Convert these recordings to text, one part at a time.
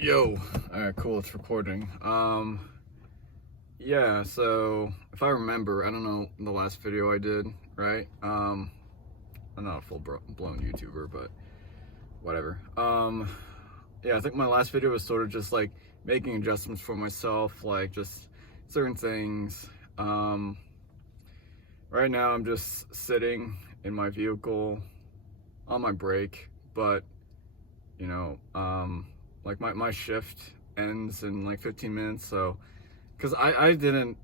Yo, alright, cool, it's recording. Yeah, so if I remember, I don't know the last video I did, right? I'm not a full-blown YouTuber, but whatever. Yeah, I think my last video was sort of just like making adjustments for myself, like just certain things. Right now I'm just sitting in my vehicle on my break, but you know, like my shift ends in like 15 minutes, so because I didn't,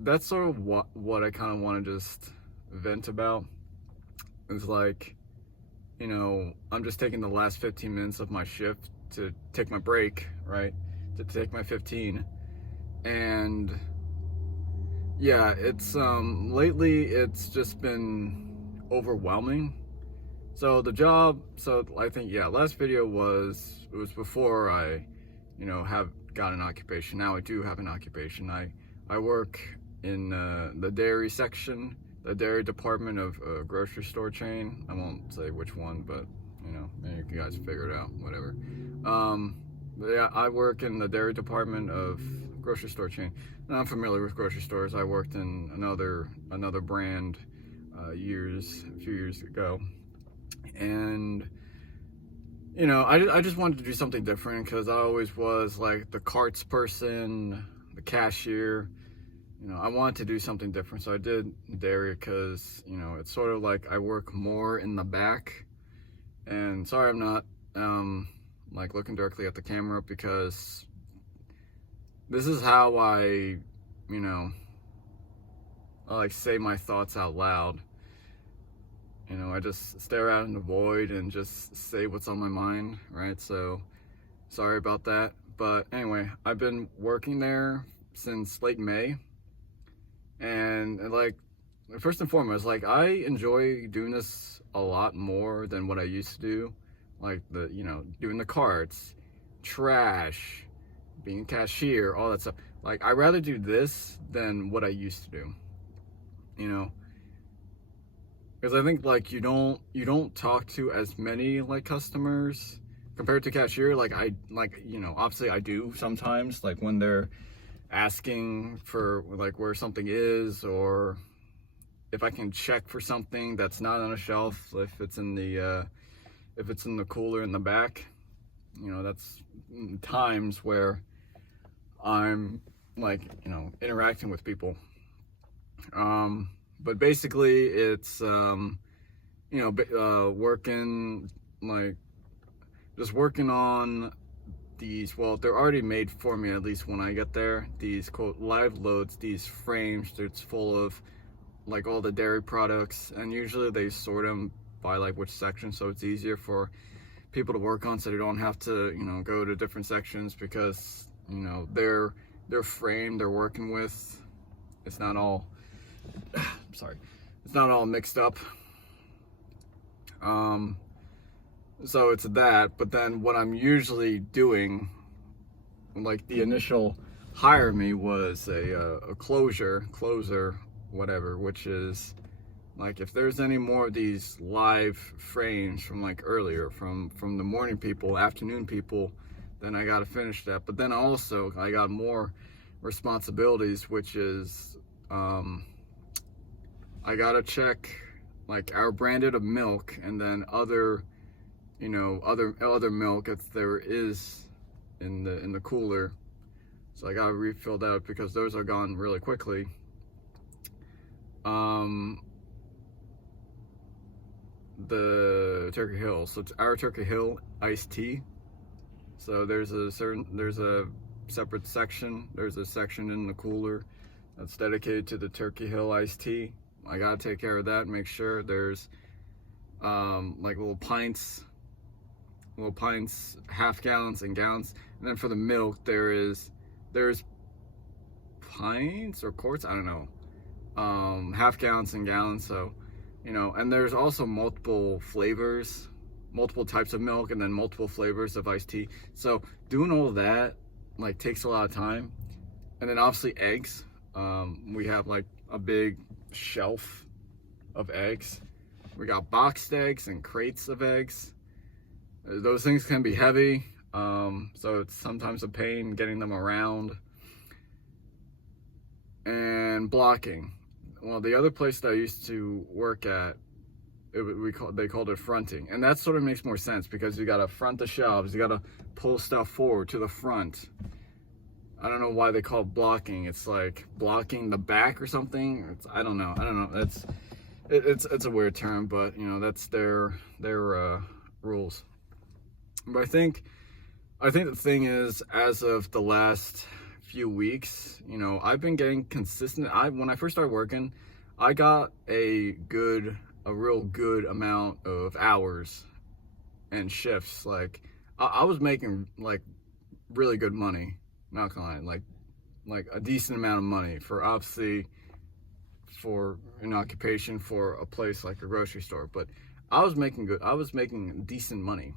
that's sort of what I kind of want to just vent about. It's like, you know, I'm just taking the last 15 minutes of my shift to take my break, right? To take my 15. And yeah, it's lately it's just been overwhelming. So the job, so I think, yeah, last video it was before I, you know, have got an occupation. Now I do have an occupation. I work in the dairy section, the dairy department of a grocery store chain. I won't say which one, but you know, maybe you guys figure it out, whatever. But yeah, I work in the dairy department of grocery store chain. And I'm familiar with grocery stores. I worked in another brand a few years ago. And you know, I just wanted to do something different because I always was like the carts person, the cashier. You know, I wanted to do something different, so I did dairy because, you know, it's sort of like I work more in the back. And sorry, I'm not like looking directly at the camera because this is how I like say my thoughts out loud. You know, I just stare out in the void and just say what's on my mind, right? So, sorry about that. But anyway, I've been working there since late May. And like, first and foremost, like, I enjoy doing this a lot more than what I used to do. Like, doing the carts, trash, being a cashier, all that stuff. Like, I'd rather do this than what I used to do, you know? Because I think like you don't talk to as many like customers compared to cashier. Like obviously I do sometimes, like when they're asking for like where something is, or if I can check for something that's not on a shelf, if it's in the cooler in the back. You know, that's times where I'm like, you know, interacting with people. But basically it's working, like just working on these, well, they're already made for me, at least when I get there, these quote live loads, these frames that's full of like all the dairy products, and usually they sort them by like which section, so it's easier for people to work on, so they don't have to, you know, go to different sections, because you know their frame they're working with, it's not all sorry, it's not all mixed up. So it's that, but then what I'm usually doing, like the initial hire me was a closer, whatever, which is like if there's any more of these live frames from like earlier, from the morning people, afternoon people, then I gotta finish that. But then also I got more responsibilities, which is I gotta check like our branded of milk, and then other milk if there is in the cooler. So I gotta refill that because those are gone really quickly. The Turkey Hill, so it's our Turkey Hill iced tea. So there's a separate section. There's a section in the cooler that's dedicated to the Turkey Hill iced tea. I gotta take care of that, make sure there's like little pints, half gallons and gallons. And then for the milk, there's pints or quarts, I don't know, half gallons and gallons. So, you know, and there's also multiple flavors, multiple types of milk, and then multiple flavors of iced tea. So doing all of that like takes a lot of time. And then obviously eggs, we have like a big shelf of eggs. We got boxed eggs and crates of eggs. Those things can be heavy. So it's sometimes a pain getting them around. And blocking. Well, the other place that I used to work at, they called it fronting, and that sort of makes more sense because you gotta front the shelves, you gotta pull stuff forward to the front. I don't know why they call it blocking. It's like blocking the back or something. I don't know. It's a weird term, but you know, that's their rules. But I think the thing is, as of the last few weeks, you know, I've been getting consistent. When I first started working, I got a real good amount of hours and shifts. Like I was making like really good money, not gonna lie, like a decent amount of money for, obviously, for an occupation for a place like a grocery store. But I was making decent money.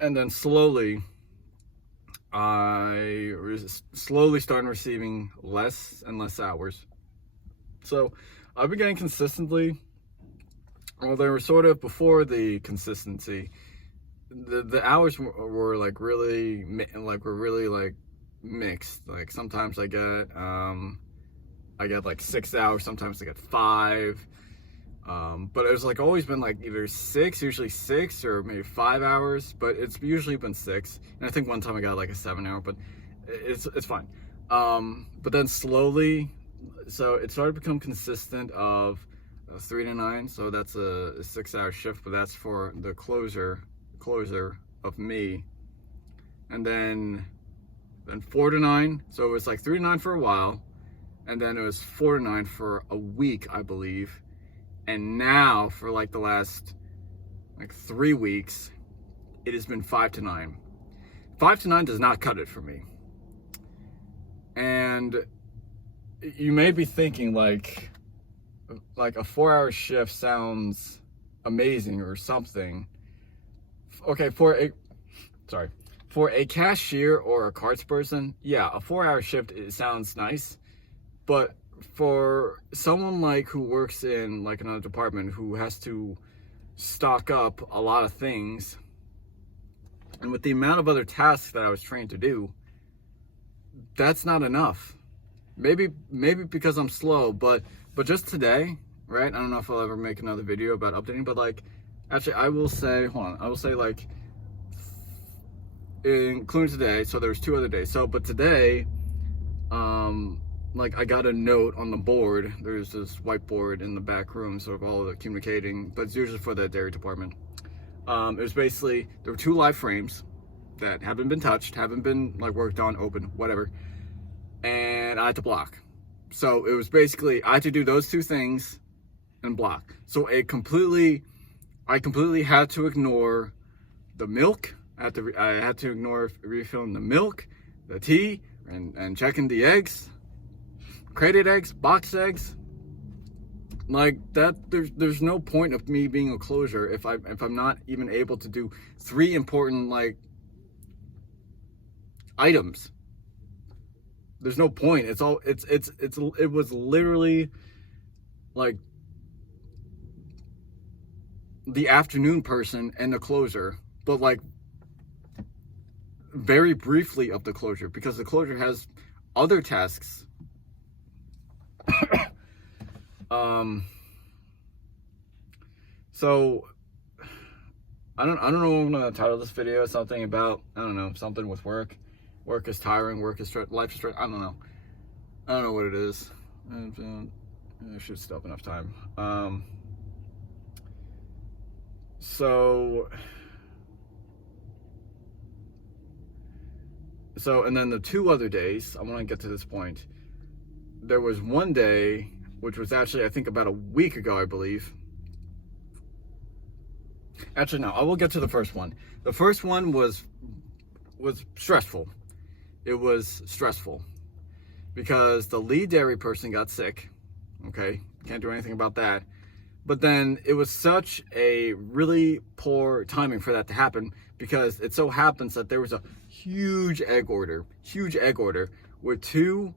And then slowly I was slowly starting receiving less and less hours. So I've been getting consistently, well, they were sort of, before the consistency, the hours were like really like mixed. Like sometimes I get like 6 hours, sometimes I get 5. But it's like always been like either usually 6 or maybe 5 hours, but it's usually been 6. And I think one time I got like a 7 hour, but it's fine. But then slowly, so it started to become consistent of 3 to 9. So that's a 6-hour shift, but that's for the closer of me. And then 4 to 9. So it was like 3 to 9 for a while. And then it was 4 to 9 for a week, I believe. And now for like the last like 3 weeks, it has been 5 to 9. 5 to 9 does not cut it for me. And you may be thinking like a 4-hour shift sounds amazing or something. Okay, for a cashier or a carts person, yeah, a 4-hour shift, it sounds nice. But for someone like who works in like another department, who has to stock up a lot of things, and with the amount of other tasks that I was trained to do, that's not enough. Maybe because I'm slow, but just today, right? I don't know if I'll ever make another video about updating, but like, actually, I will say like, including today, so there's 2 other days. So, but today, like I got a note on the board. There's this whiteboard in the back room, sort of all the communicating, but it's usually for the dairy department. It was basically, there were 2 live frames that haven't been touched, haven't been like worked on, open, whatever. And I had to block. So it was basically, I had to do those 2 things and block. So I completely had to ignore the milk. I had to ignore refilling the milk, the tea, and checking the eggs, crated eggs, boxed eggs. Like that, there's no point of me being a closer if I'm not even able to do 3 important like items. There's no point. It was literally like the afternoon person and the closer, but like very briefly of the closure, because the closure has other tasks. So I don't know what I'm gonna title this video. Something about, I don't know, something with work. Work is tiring, life is stress. I don't know what it is. I should still have enough time. So and then the 2 other days, I want to get to this point. There was one day, which was actually, I think about a week ago, I believe. Actually, no, I will get to the first one. The first one was stressful. It was stressful because the lead dairy person got sick. Okay, can't do anything about that. But then it was such a really poor timing for that to happen, because it so happens that there was a huge egg order with two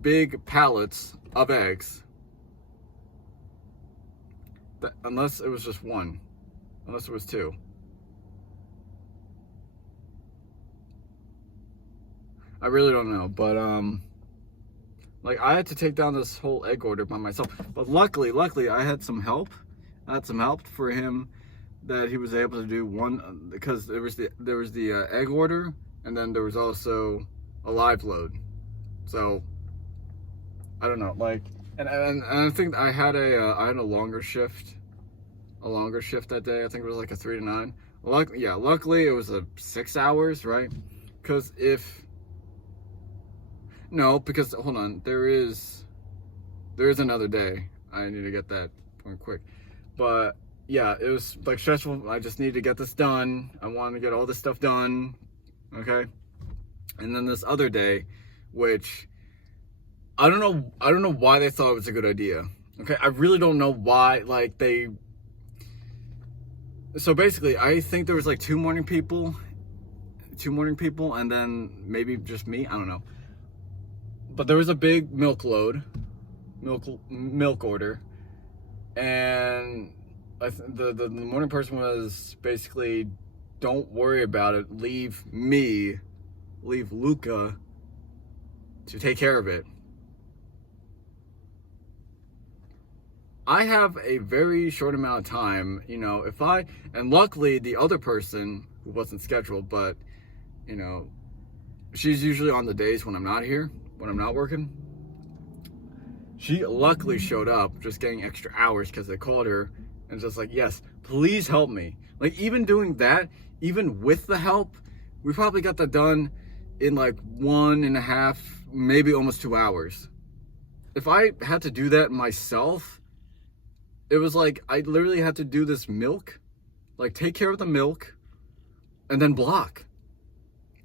big pallets of eggs. Unless it was just one, unless it was 2. I really don't know, but like I had to take down this whole egg order by myself. But luckily, I had some help. I had some help for him that he was able to do one, because there was the egg order, and then there was also a live load. So I don't know, like, and I think I had a longer shift, that day. I think it was like a 3 to 9. Luckily it was a 6 hours, right? Because hold on, there is another day. I need to get that one quick. But yeah, it was like stressful. I just needed to get this done. I wanted to get all this stuff done. Okay. And then this other day, which I don't know why they thought it was a good idea. Okay. I really don't know why, like so basically I think there was like two morning people, and then maybe just me. I don't know. But there was a big milk order, and the morning person was basically, don't worry about it, leave Luca to take care of it. I have a very short amount of time, and luckily the other person who wasn't scheduled, but she's usually on the days when I'm not here, when I'm not working. She luckily showed up, just getting extra hours because they called her and just like, yes, please help me. Like, even doing that, even with the help, we probably got that done in like 1.5, maybe almost 2 hours. If I had to do that myself, it was like I literally had to do this milk, like take care of the milk, and then block.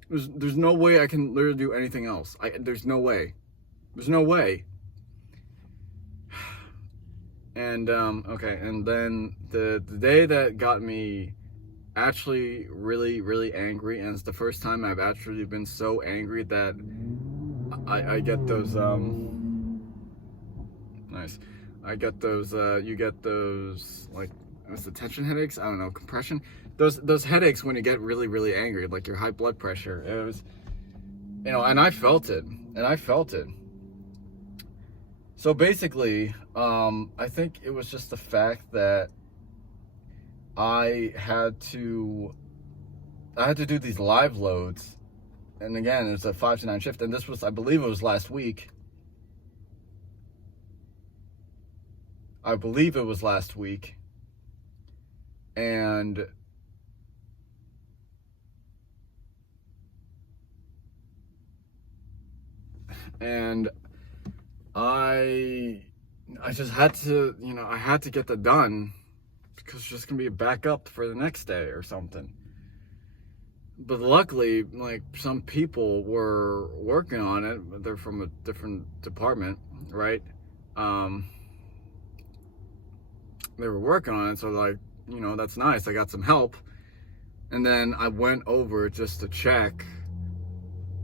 There's no way I can literally do anything else. There's no way. And okay, and then the day that got me actually really, really angry, and it's the first time I've actually been so angry that I get those nice. I get those you get those, like, what's the tension headaches? I don't know, compression. Those headaches when you get really, really angry, like your high blood pressure. It was, and I felt it. So basically, I think it was just the fact that I had to do these live loads, and again, it's a 5 to 9 shift, and this was, I believe it was last week. And I just had to, I had to get that done because it's just gonna be a backup for the next day or something. But luckily, like, some people were working on it. They're from a different department, right? They were working on it, so like, that's nice. I got some help. And then I went over just to check,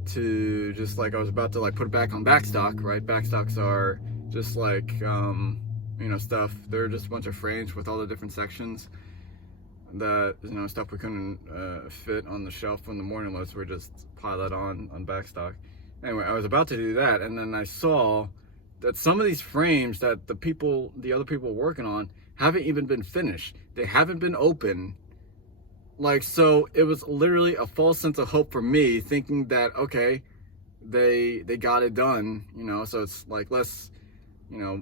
to just like, I was about to like put it back on backstock, right? Backstocks are just like, stuff. They're just a bunch of frames with all the different sections that, stuff we couldn't fit on the shelf from the morning load, so we just pile that on backstock. Anyway, I was about to do that, and then I saw that some of these frames that the other people working on haven't even been finished. They haven't been open. Like, so it was literally a false sense of hope for me, thinking that, okay, they got it done, so it's like less,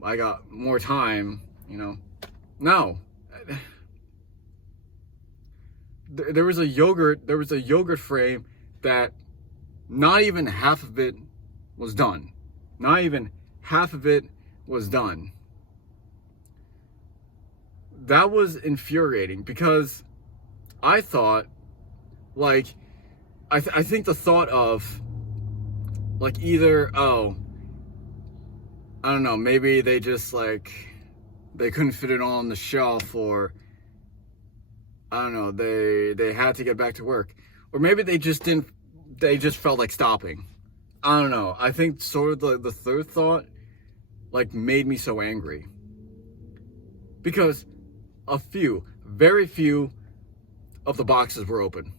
I got more time, No. There was a yogurt frame that not even half of it was done. That was infuriating, because I thought, like, I think the thought of, like, either, I don't know, maybe they just, like, they couldn't fit it all on the shelf, or, I don't know, they had to get back to work. Or maybe they just felt like stopping. I don't know. I think sort of the third thought, like, made me so angry. Because very few of the boxes were open.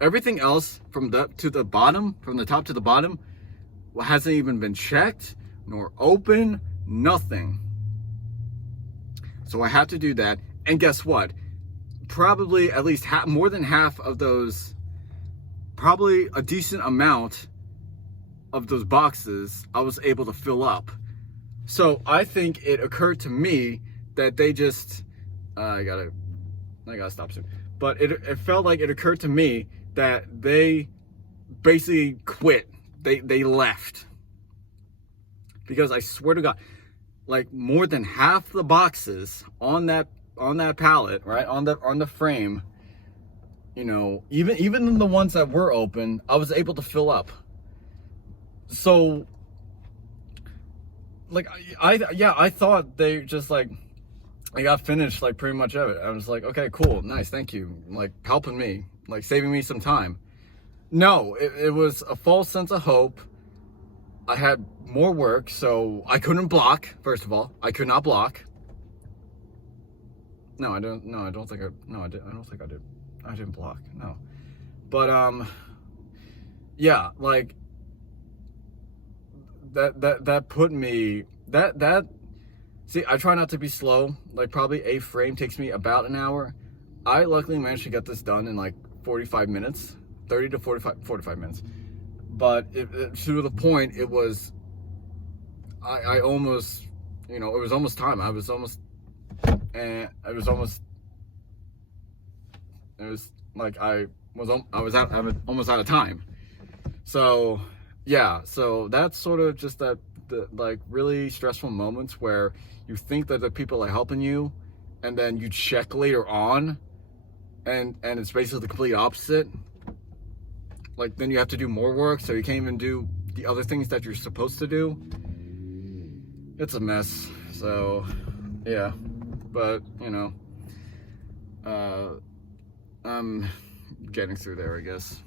Everything else from the top to the bottom, hasn't even been checked nor open, nothing. So I have to do that. And guess what? Probably at least more than half of those, probably a decent amount of those boxes, I was able to fill up. So I think it occurred to me that they just, I gotta stop soon. But it felt like it occurred to me that they basically quit. They left. Because I swear to God, like more than half the boxes on that pallet, right, on the frame, you know, even the ones that were open, I was able to fill up. So, like, I thought they just like, I got finished like pretty much of it. I was like, okay, cool, nice, thank you, like helping me, like saving me some time. No, it was a false sense of hope. I had more work, so I couldn't block. First of all, I could not block. No, I don't think I did. I didn't block. No, but yeah, like that put me that. See, I try not to be slow. Like probably a frame takes me about an hour. I luckily managed to get this done in like 45 minutes, 30 to 45 minutes. But to the point, it was, I almost, you know, it was almost time. It was like I was almost out of time. So yeah, so that's sort of just the like really stressful moments where you think that the people are helping you, and then you check later on, and it's basically the complete opposite. Like then you have to do more work, so you can't even do the other things that you're supposed to do. It's a mess. So yeah, but you know, I'm getting through there, I guess.